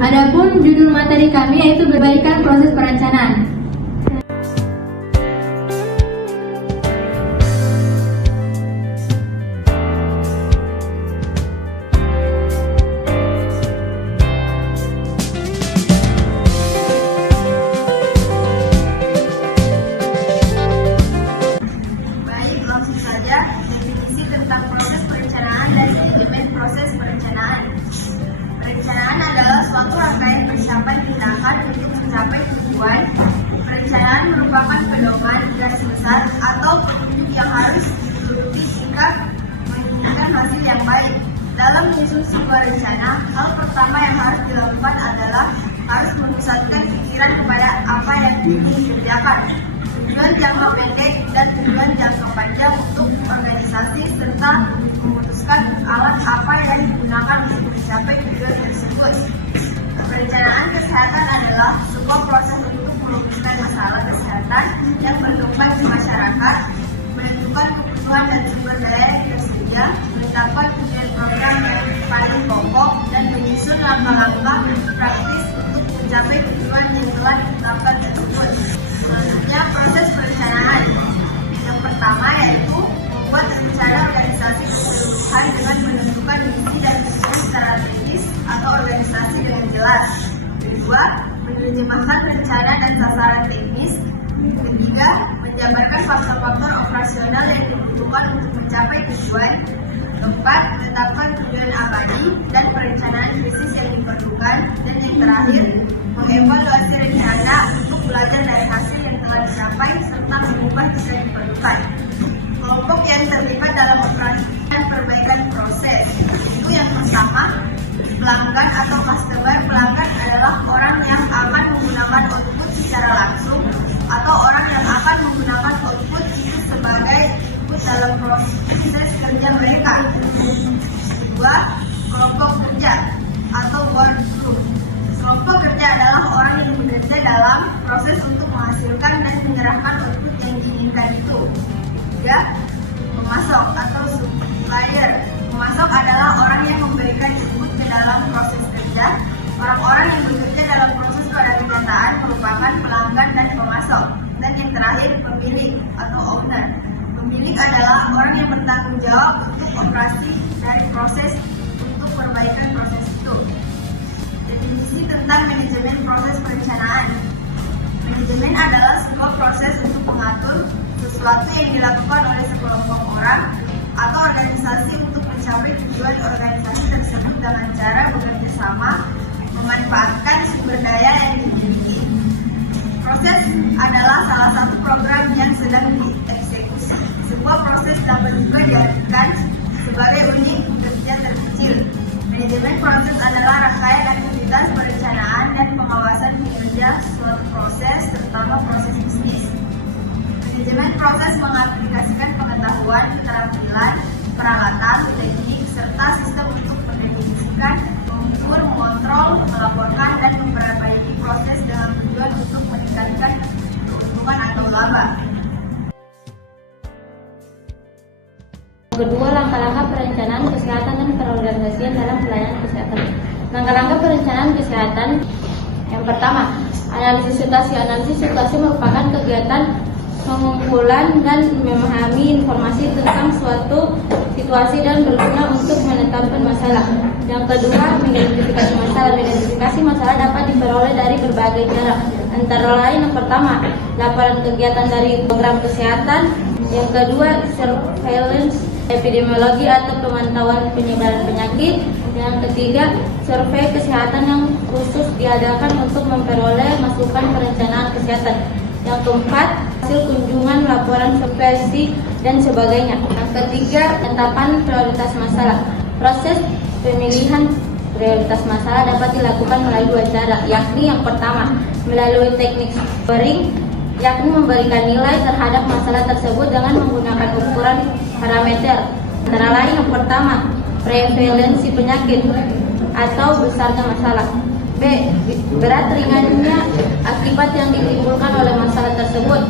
Adapun judul materi kami yaitu perbaikan proses perencanaan. Baik, langsung saja definisi tentang proses perencanaan dan manajemen proses perencanaan. Perencanaan adalah suatu rangkaian persiapan tindakan untuk mencapai tujuan. Perencanaan merupakan pedoman garis besar atau petunjuk yang harus dituruti jika menginginkan hasil yang baik. Dalam menyusun sebuah rencana, hal pertama yang harus dilakukan adalah harus memusatkan pikiran kepada apa yang ingin dikerjakan, tujuan jangka pendek dan tujuan jangka panjang untuk organisasi, serta memutuskan alat apa yang digunakan untuk mencapai tujuan tersebut. Perencanaan kesehatan adalah sebuah proses untuk merumuskan masalah kesehatan yang berkembang di masyarakat, menentukan kebutuhan dan sumber daya yang tersedia, menetapkan tujuan program yang paling pokok, dan menyusun langkah-langkah praktis untuk mencapai tujuan yang telah ditetapkan tersebut. Selanjutnya, proses perencanaan. Yang pertama yaitu membuat rencana organisasi keseluruhan dengan menentukan misi dan tujuan strategis atau organisasi dengan jelas. Kedua, menerjemahkan rencana dan sasaran teknis. Ketiga, menjabarkan faktor-faktor operasional yang dibutuhkan untuk mencapai tujuan. Keempat, menetapkan tujuan abadi dan perencanaan krisis yang diperlukan. Dan yang terakhir, mengevaluasi rencana untuk belajar dari hasil yang telah dicapai serta mengubah jika diperlukan. Kelompok yang terlibat dalam operasi dan perbaikan proses itu yang pertama, pelanggan atau customer. Pelanggan adalah orang yang akan menggunakan output secara langsung atau orang yang akan menggunakan output itu sebagai input dalam proses kerja mereka. Kedua, kelompok kerja atau work group. Kelompok kerja adalah orang yang bekerja dalam proses untuk menghasilkan dan menyerahkan output yang diinginkan itu. Tiga, pemasok atau supplier. Pemasok adalah orang yang memberikan input ke dalam proses kerja. Orang-orang yang bekerja dalam proses pada kenyataan merupakan pelanggan dan pemasok. Dan yang terakhir, pemilik atau owner. Pemilik adalah orang yang bertanggung jawab untuk operasi dari proses untuk perbaikan proses itu. Definisi tentang manajemen proses perencanaan. Manajemen adalah sebuah proses untuk mengatur sesuatu yang dilakukan oleh sekelompok orang atau organisasi untuk mencapai tujuan organisasi tersebut dengan cara bekerja sama, memanfaatkan sumber daya yang dimiliki. Proses adalah salah satu program yang sedang dieksekusi. Sebuah proses dapat juga diartikan sebagai unit kerja terkecil. Manajemen proses adalah rangkaian aktivitas perencanaan dan pengawasan kinerja suatu proses, terutama proses bisnis. Manajemen proses mengaplikasikan pengetahuan, keterampilan, peralatan, teknik, serta sistem untuk mendefinisikan, mengukur, mengontrol, melaporkan, dan memperbaiki proses dengan tujuan untuk meningkatkan keuntungan atau laba. Kedua, langkah-langkah perencanaan kesehatan dan perorganisasian dalam pelayanan kesehatan. Langkah-langkah perencanaan kesehatan. Yang pertama, analisis situasi. Analisis situasi merupakan kegiatan pengumpulan dan memahami informasi tentang suatu situasi dan berguna untuk menetapkan masalah. Yang kedua, mengidentifikasi masalah. Mengidentifikasi masalah dapat diperoleh dari berbagai cara. Antara lain, yang pertama, laporan kegiatan dari program kesehatan. Yang kedua, surveillance epidemiologi atau pemantauan penyebaran penyakit. Yang ketiga, survei kesehatan yang khusus diadakan untuk memperoleh masukan perencanaan kesehatan. Yang keempat, hasil kunjungan, laporan supervisi, dan sebagainya. Yang ketiga, penetapan prioritas masalah. Proses pemilihan prioritas masalah dapat dilakukan melalui dua cara, yakni yang pertama, melalui teknik scoring, yakni memberikan nilai terhadap masalah tersebut dengan menggunakan ukuran parameter. Antara lain, yang pertama, prevalensi penyakit atau besarnya masalah. B. Berat ringannya akibat yang ditimbulkan oleh masalah tersebut.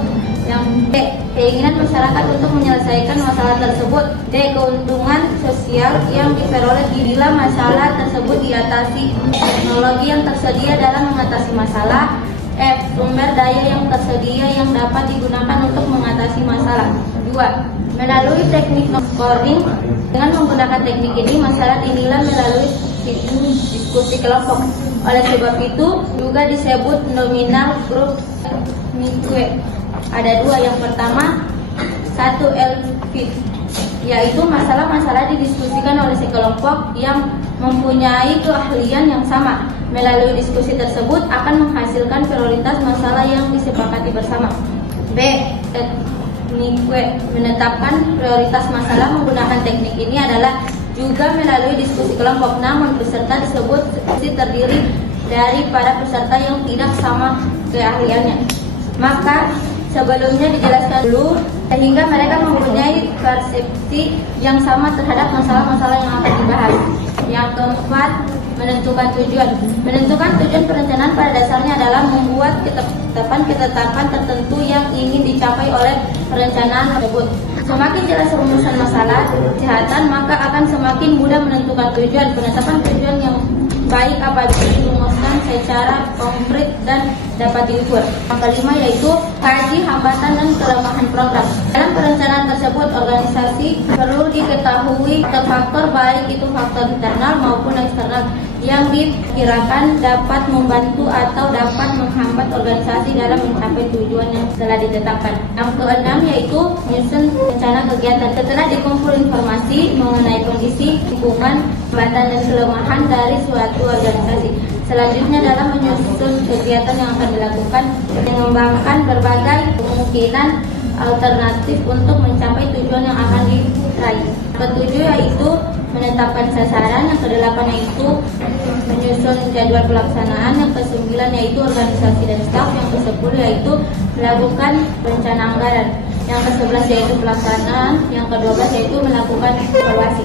Yang B, keinginan masyarakat untuk menyelesaikan masalah tersebut. D, keuntungan sosial yang diperoleh bila masalah tersebut diatasi. Teknologi yang tersedia dalam mengatasi masalah. F, sumber daya yang tersedia yang dapat digunakan untuk mengatasi masalah. 2. Melalui teknik scoring, dengan menggunakan teknik ini masalah dinilai melalui diskusi kelompok. Oleh sebab itu juga disebut nominal group Mique. Ada 2. Yang pertama, 1 LFIT, yaitu masalah-masalah didiskusikan oleh sekelompok yang mempunyai keahlian yang sama. Melalui diskusi tersebut akan menghasilkan prioritas masalah yang disepakati bersama. B. Teknik menetapkan prioritas masalah menggunakan teknik ini adalah juga melalui diskusi kelompok, namun peserta disebut terdiri dari para peserta yang tidak sama keahliannya. Maka sebelumnya dijelaskan dulu sehingga mereka mempunyai persepsi yang sama terhadap masalah-masalah yang akan dibahas. Yang keempat, menentukan tujuan. Menentukan tujuan perencanaan pada dasarnya adalah membuat ketetapan tertentu yang ingin dicapai oleh perencanaan tersebut. Semakin jelas rumusan masalah kesehatan, maka akan semakin mudah menentukan tujuan. Penetapan tujuan yang baik apabila dirumuskan secara konkret dan dapat diukur. Yang kelima yaitu kaji hambatan dan kelemahan program. Dalam perencanaan tersebut, organisasi perlu diketahui faktor baik itu faktor internal maupun eksternal yang dikirakan dapat membantu atau dapat menghambat organisasi dalam mencapai tujuan yang telah ditetapkan. Yang keenam yaitu menyusun rencana kegiatan. Setelah dikumpul informasi mengenai kondisi lingkungan, hambatan dan kelemahan dari suatu organisasi, selanjutnya dalam menyusun kegiatan yang akan dilakukan, mengembangkan berbagai kemungkinan alternatif untuk mencapai tujuan yang akan diraih. Ketujuh yaitu menetapkan sasaran. Yang kedelapan yaitu menyusun jadwal pelaksanaan. Yang kesembilan yaitu organisasi dan staf. Yang kesepuluh yaitu melakukan rencana anggaran. Yang kesebelas yaitu pelaksanaan. Yang kedua-belas yaitu melakukan evaluasi.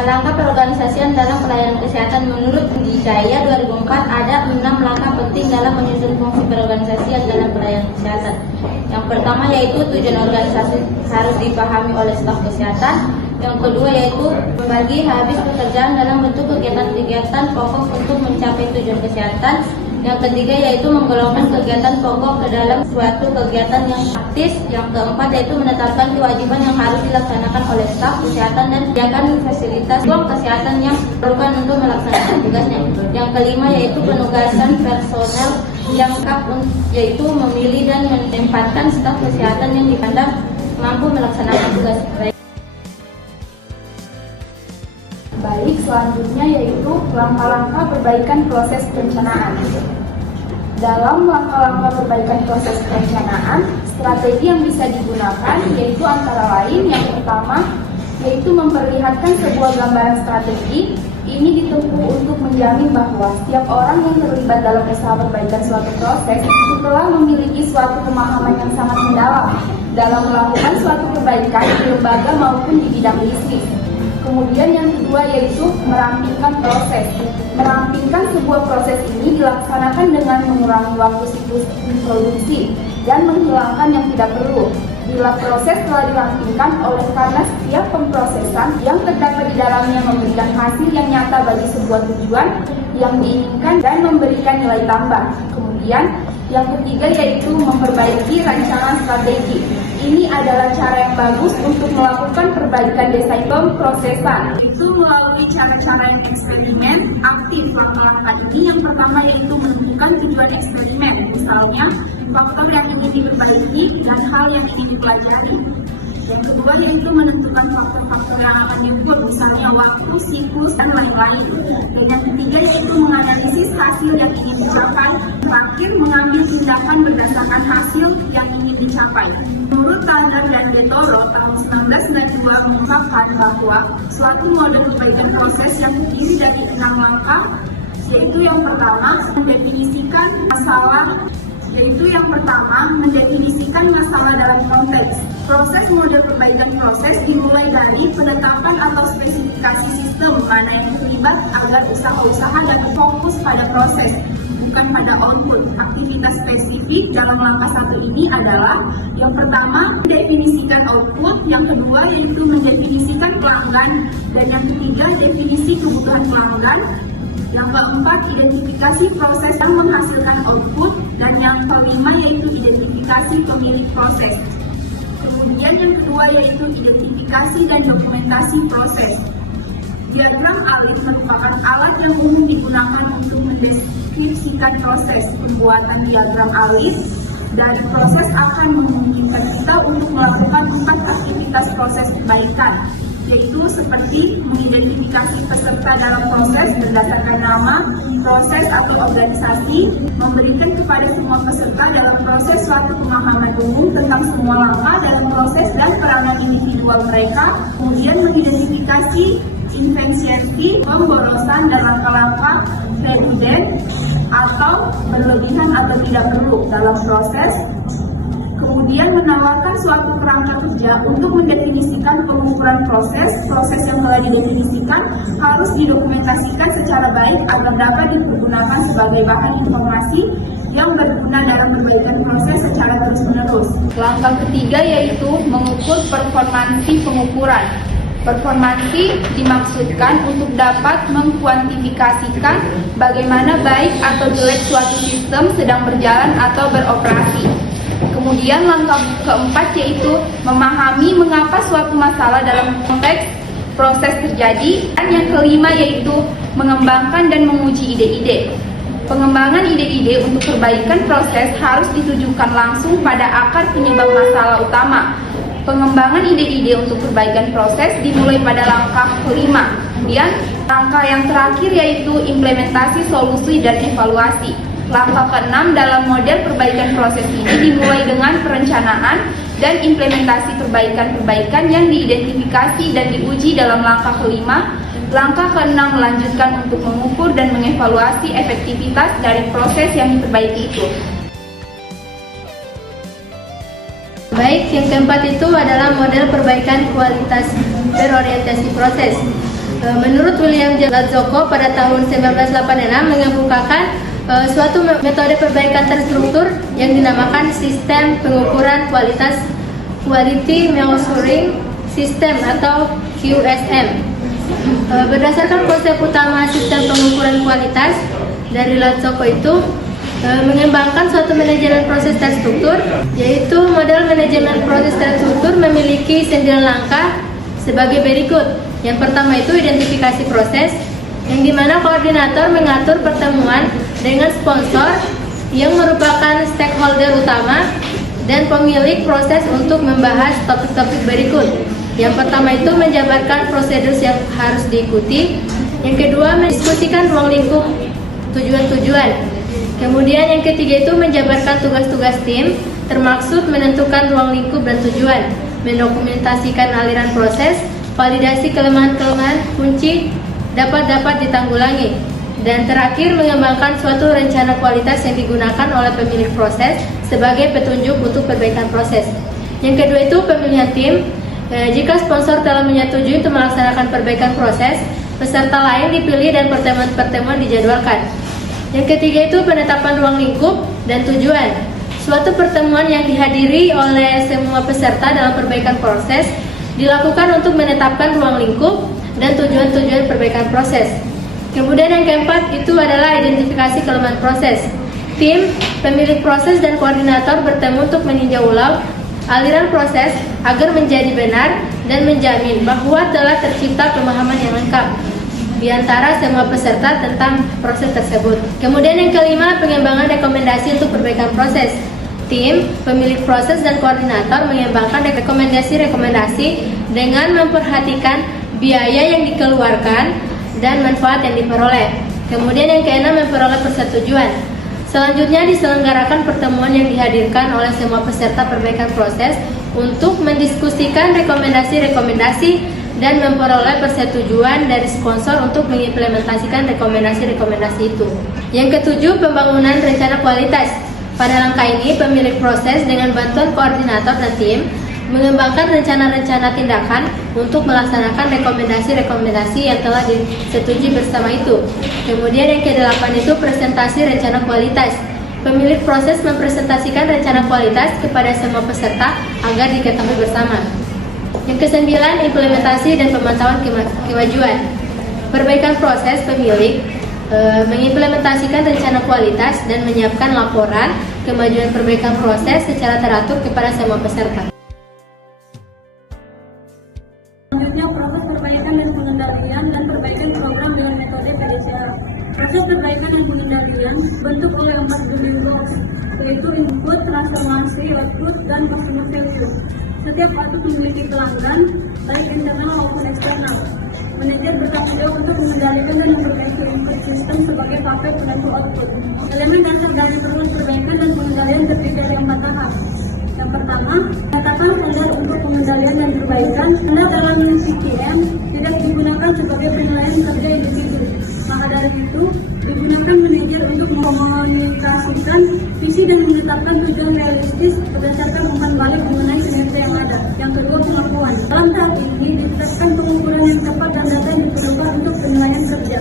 Langkah perorganisasian dalam pelayanan kesehatan menurut Jaya 2004 ada 6 langkah penting dalam menyusun fungsi perorganisasian dalam pelayanan kesehatan. Yang pertama yaitu tujuan organisasi harus dipahami oleh staf kesehatan. Yang kedua yaitu membagi habis pekerjaan dalam bentuk kegiatan-kegiatan pokok untuk mencapai tujuan kesehatan. Yang ketiga yaitu menggolongkan kegiatan pokok ke dalam suatu kegiatan yang praktis. Yang keempat yaitu menetapkan kewajiban yang harus dilaksanakan oleh staf kesehatan dan menyediakan fasilitas ruang kesehatan yang diperlukan untuk melaksanakan tugasnya. Yang kelima yaitu penugasan personel yang lengkap, yaitu memilih dan menempatkan staf kesehatan yang dipandang mampu melaksanakan tugas. Baik, selanjutnya yaitu langkah-langkah perbaikan proses perencanaan. Dalam langkah-langkah perbaikan proses perencanaan, strategi yang bisa digunakan yaitu antara lain yang pertama yaitu memperlihatkan sebuah gambaran strategi. Ini ditempuh untuk menjamin bahwa setiap orang yang terlibat dalam usaha perbaikan suatu proses itu telah memiliki suatu pemahaman yang sangat mendalam dalam melakukan suatu perbaikan di lembaga maupun di bidang bisnis. Kemudian yang kedua yaitu merampingkan proses. Merampingkan sebuah proses ini dilaksanakan dengan mengurangi waktu siklus produksi dan menghilangkan yang tidak perlu. Bila proses telah dirampingkan oleh karena setiap pemprosesan yang terdapat di dalamnya memberikan hasil yang nyata bagi sebuah tujuan yang diinginkan dan memberikan nilai tambah. Kemudian yang ketiga yaitu memperbaiki rancangan strategi. Ini adalah cara yang bagus untuk melakukan perbaikan desain pemprosesan. Itu melalui cara-cara yang eksperimen aktif. Langkah-langkah ini yang pertama yaitu menentukan tujuan eksperimen. Misalnya faktor yang ingin diperbaiki dan hal yang ingin dipelajari. Yang kedua yaitu menentukan faktor-faktor yang akan diukur, misalnya waktu, siklus, dan lain-lain. Dan yang ketiga yaitu menganalisis hasil yang ingin dicapai. Terakhir, mengambil tindakan berdasarkan hasil yang ingin dicapai. Menurut Tanner dan Getoro, tahun 1992 mengungkapkan bahwa suatu model perbaikan proses yang terdiri dari 6 langkah, yaitu yang pertama, mendefinisikan masalah dalam konteks. Proses model perbaikan proses dimulai dari penetapan atau spesifikasi sistem mana yang terlibat agar usaha-usaha dapat fokus pada proses. bukan pada output. Aktivitas spesifik dalam langkah 1 ini adalah yang pertama, mendefinisikan output, yang kedua yaitu mendefinisikan pelanggan, dan yang ketiga definisi kebutuhan pelanggan, yang keempat identifikasi proses yang menghasilkan output, dan yang kelima yaitu identifikasi pemilik proses. Kemudian yang kedua yaitu identifikasi dan dokumentasi proses. Diagram ALIF merupakan alat yang umum digunakan untuk mendeskripsikan proses. Pembuatan diagram ALIF dan proses akan memungkinkan kita untuk melakukan 4 aktivitas proses perbaikan, yaitu seperti mengidentifikasi peserta dalam proses berdasarkan nama, proses atau organisasi, memberikan kepada semua peserta dalam proses suatu pemahaman umum tentang semua langkah dalam proses dan peranan individual mereka, kemudian mengidentifikasi inefisiensi, pemborosan dan langkah-langkah redundant atau berlebihan atau tidak perlu dalam proses. Kemudian menawarkan suatu kerangka kerja untuk mendefinisikan pengukuran proses yang telah didefinisikan harus didokumentasikan secara baik agar dapat dipergunakan sebagai bahan informasi yang berguna dalam perbaikan proses secara terus-menerus. Langkah ketiga yaitu mengukur performansi pengukuran. Performansi dimaksudkan untuk dapat mengkuantifikasikan bagaimana baik atau jelek suatu sistem sedang berjalan atau beroperasi. Kemudian langkah keempat yaitu memahami mengapa suatu masalah dalam konteks proses terjadi. Dan yang kelima yaitu mengembangkan dan menguji ide-ide. Pengembangan ide-ide untuk perbaikan proses harus ditujukan langsung pada akar penyebab masalah utama. Pengembangan ide-ide untuk perbaikan proses dimulai pada langkah kelima. Kemudian langkah yang terakhir yaitu implementasi solusi dan evaluasi. Langkah keenam dalam model perbaikan proses ini dimulai dengan perencanaan dan implementasi perbaikan-perbaikan yang diidentifikasi dan diuji dalam langkah kelima. Langkah keenam melanjutkan untuk mengukur dan mengevaluasi efektivitas dari proses yang diperbaiki itu. Baik, yang keempat itu adalah model perbaikan kualitas berorientasi proses. Menurut William J. Lazzocco pada tahun 1986 mengemukakan suatu metode perbaikan terstruktur yang dinamakan sistem pengukuran kualitas Quality Measuring System atau QSM. Berdasarkan konsep utama sistem pengukuran kualitas dari Lazzocco itu mengembangkan suatu manajemen proses terstruktur, yaitu model manajemen proses terstruktur memiliki 9 langkah sebagai berikut. Yang pertama itu identifikasi proses, yang dimana koordinator mengatur pertemuan dengan sponsor yang merupakan stakeholder utama dan pemilik proses untuk membahas topik-topik berikut. Yang pertama itu menjabarkan prosedur yang harus diikuti. Yang kedua mendiskusikan ruang lingkup tujuan-tujuan. Kemudian yang ketiga itu menjabarkan tugas-tugas tim, termaksud menentukan ruang lingkup dan tujuan, mendokumentasikan aliran proses, validasi kelemahan-kelemahan kunci dapat ditanggulangi, dan terakhir mengembangkan suatu rencana kualitas yang digunakan oleh pemilik proses sebagai petunjuk untuk perbaikan proses. Yang kedua itu pemilihan tim. Jika sponsor telah menyetujui untuk melaksanakan perbaikan proses, peserta lain dipilih dan pertemuan-pertemuan dijadwalkan. Yang ketiga itu penetapan ruang lingkup dan tujuan. Suatu pertemuan yang dihadiri oleh semua peserta dalam perbaikan proses dilakukan untuk menetapkan ruang lingkup dan tujuan-tujuan perbaikan proses. Kemudian yang keempat itu adalah identifikasi kelemahan proses. Tim, pemilik proses dan koordinator bertemu untuk meninjau ulang aliran proses agar menjadi benar dan menjamin bahwa telah tercipta pemahaman yang lengkap di antara semua peserta tentang proses tersebut. Kemudian yang kelima, pengembangan rekomendasi untuk perbaikan proses. Tim, pemilik proses dan koordinator mengembangkan rekomendasi-rekomendasi dengan memperhatikan biaya yang dikeluarkan dan manfaat yang diperoleh. Kemudian yang keenam, memperoleh persetujuan. Selanjutnya diselenggarakan pertemuan yang dihadirkan oleh semua peserta perbaikan proses untuk mendiskusikan rekomendasi-rekomendasi dan memperoleh persetujuan dari sponsor untuk mengimplementasikan rekomendasi-rekomendasi itu. Yang ketujuh, pembangunan rencana kualitas. Pada langkah ini, pemilik proses dengan bantuan koordinator dan tim Mengembangkan rencana-rencana tindakan untuk melaksanakan rekomendasi-rekomendasi yang telah disetujui bersama itu. Kemudian yang ke-8 itu presentasi rencana kualitas. Pemilik proses mempresentasikan rencana kualitas kepada semua peserta agar diketahui bersama. Yang ke-9, implementasi dan pemantauan kemajuan. Perbaikan proses pemilik mengimplementasikan rencana kualitas dan menyiapkan laporan kemajuan perbaikan proses secara teratur kepada semua peserta. Selanjutnya, proses perbaikan dan pengendalian dan perbaikan program dengan metode PDCA. Proses perbaikan dan pengendalian bentuk oleh 4 building blocks, yaitu input, transformasi, output, dan customer value. Setiap output memiliki pelanggan, baik internal maupun eksternal. Manajer bertanggung jawab untuk mengendalikan dan memperbaiki input system sebagai paket penentu output. Elemen dasar dari proses perbaikan dan pengendalian terdiri dari 4 tahap. Yang pertama, menetapkan standar untuk pengendalian dan perbaikan. Standar dalam CPM tidak digunakan sebagai penilaian kerja individu. Maka dari itu, digunakan manajer untuk mengkomunikasikan visi dan menetapkan tujuan realistis berdasarkan umpan balik mengenai kinerja yang ada. Yang kedua, pengakuan. Dalam tahap ini, ditetapkan pengukuran yang tepat dan data yang diperlukan untuk penilaian kerja.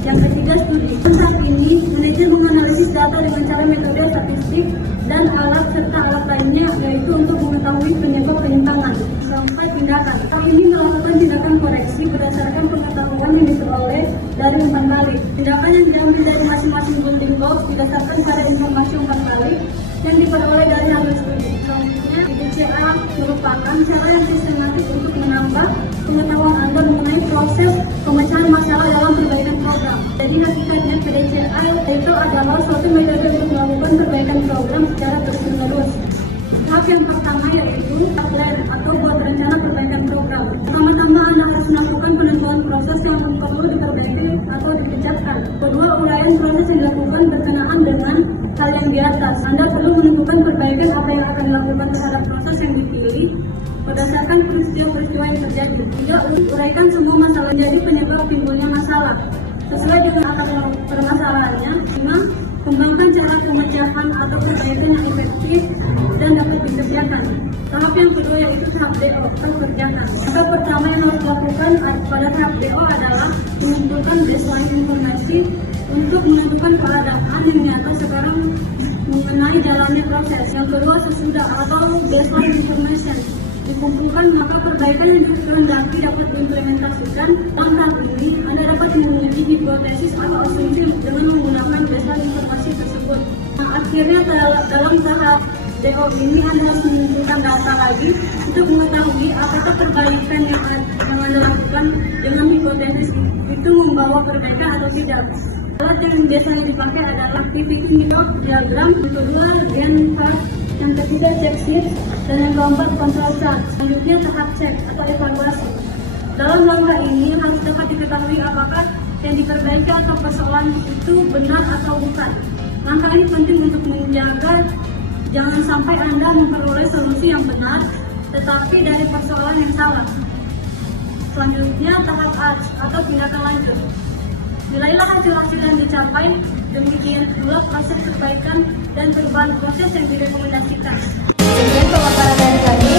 Yang ketiga, studi. Dalam tahap ini, manajer menganalisis data dengan cara metode statistik dan alat serta alat lainnya, yaitu untuk mengetahui penyebab penyimpangan. Sampai tindakan. Hal ini melakukan tindakan koreksi berdasarkan pengetahuan yang diperoleh dari umpan balik. Tindakan yang diambil dari masing-masing building blocks berdasarkan pada informasi umpan balik yang diperoleh dari hasil studi. Selanjutnya, PDCA merupakan cara yang sistematis untuk menambah pengetahuan Anda mengenai proses pemecahan masalah dalam perbaikan program. Jadi hakikatnya PDCA itu adalah suatu metode untuk melakukan perbaikan program secara terus-menerus. Tahap yang pertama yaitu plan atau buat rencana perbaikan program. Pertama-tama Anda harus melakukan penentuan proses yang perlu diperbaiki atau ditingkatkan. Kedua, uraian proses yang dilakukan berkenaan dengan hal yang di atas. Anda perlu menentukan perbaikan apa yang akan dilakukan terhadap proses yang dipilih berdasarkan peristiwa-peristiwa yang terjadi. Tiga, uraikan semua masalah menjadi penyebab timbulnya masalah sesuai dengan akar permasalahannya. 5, kembangkan cara pemecahan atau perbaikan yang efektif dan dapat dikerjakan. Tahap yang kedua yaitu tahap DO atau kerjakan. Tahap pertama yang harus dilakukan pada tahap DO adalah mengumpulkan baseline informasi untuk menentukan keadaan yang nyata sekarang mengenai jalannya proses. Yang kedua, sesudah atau baseline information dikumpulkan, maka perbaikan yang dikehendaki dapat diimplementasikan. Dalam tahap ini, Anda dapat menguji hipotesis atau asumsi dengan menggunakan baseline informasi tersebut. Nah, akhirnya dalam tahap DO ini Anda harus mengumpulkan data lagi untuk mengetahui apakah perbaikan yang Anda lakukan dengan hipotesis itu membawa perbaikan atau tidak. Alat yang biasanya dipakai adalah activity diagram, yang kedua Gantt chart, yang ketiga check sheet, dan yang keempat control chart. Selanjutnya tahap cek atau evaluasi. Dalam langkah ini harus dapat diketahui apakah yang diperbaiki atau persoalan itu benar atau bukan. Langkah ini penting untuk menjaga jangan sampai Anda memperoleh solusi yang benar, tetapi dari persoalan yang salah. Selanjutnya tahap ARS atau tindakan lanjut. Nilailah hasil-hasil yang dicapai, demikian pula proses perbaikan dan perubahan proses yang direkomendasikan. Demikian pemaparan dari kami.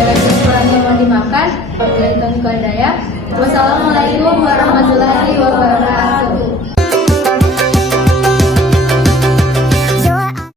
Dengan kesimpulan yang mau dimakan, wabillahi taufiq wal hidayah. Wassalamualaikum warahmatullahi wabarakatuh.